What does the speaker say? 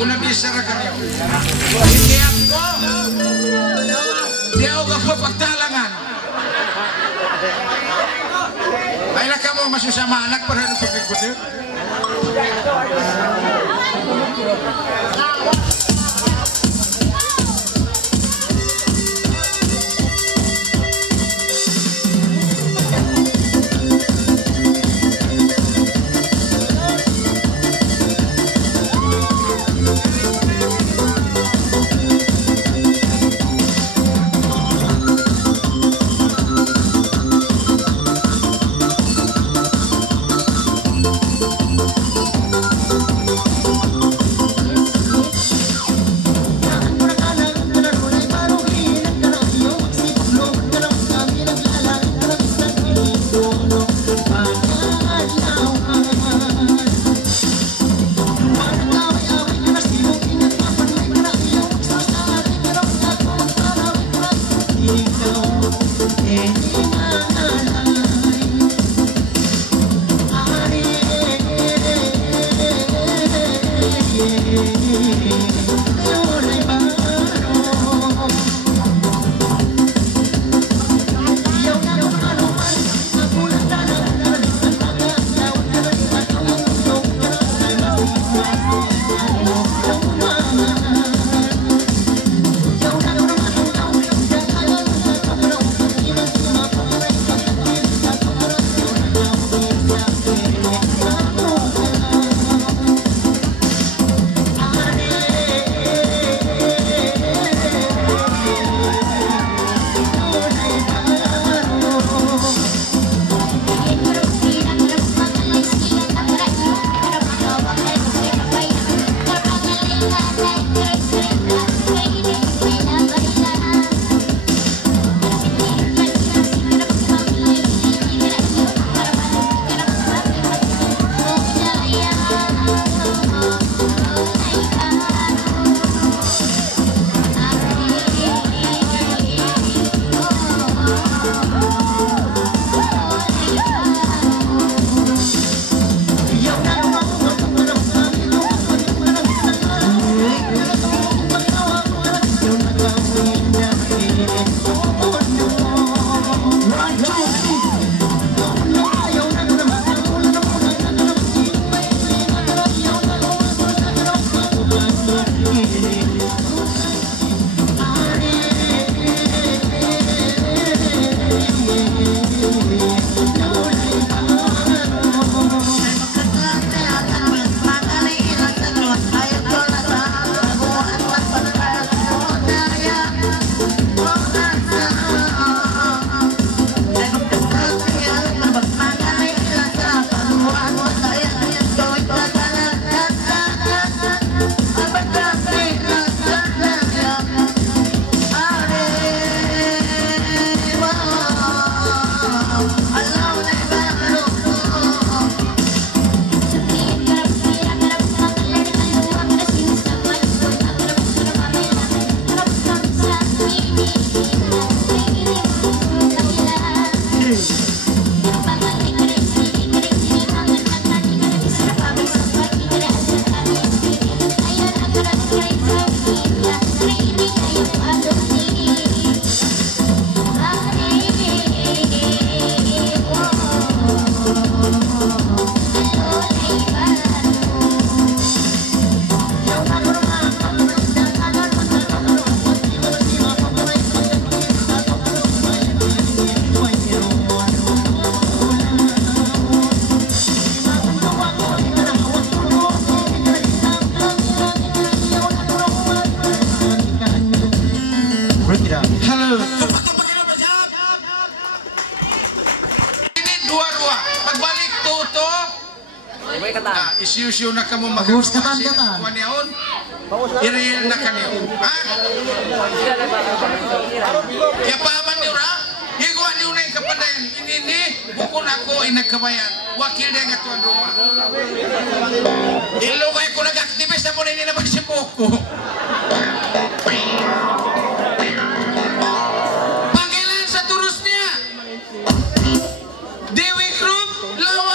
Aku na bisa ra kanyo. Hindi ako. Di ako kapagtalangan. Ay na ka mo masusama anak para na pagkikutin. Isiu-siu na kamo magkakasi kuwan niyaon iril na kaniyo ha? Kaya paman niyo ra higuan niyo na yung kapanayan ini bukon ako ay nagkabayan wakil na nga tuwan rumah ilo kayo kung nag-activist na po na inilabas si Boko Panggilan sa turus niya Dewi Group lawan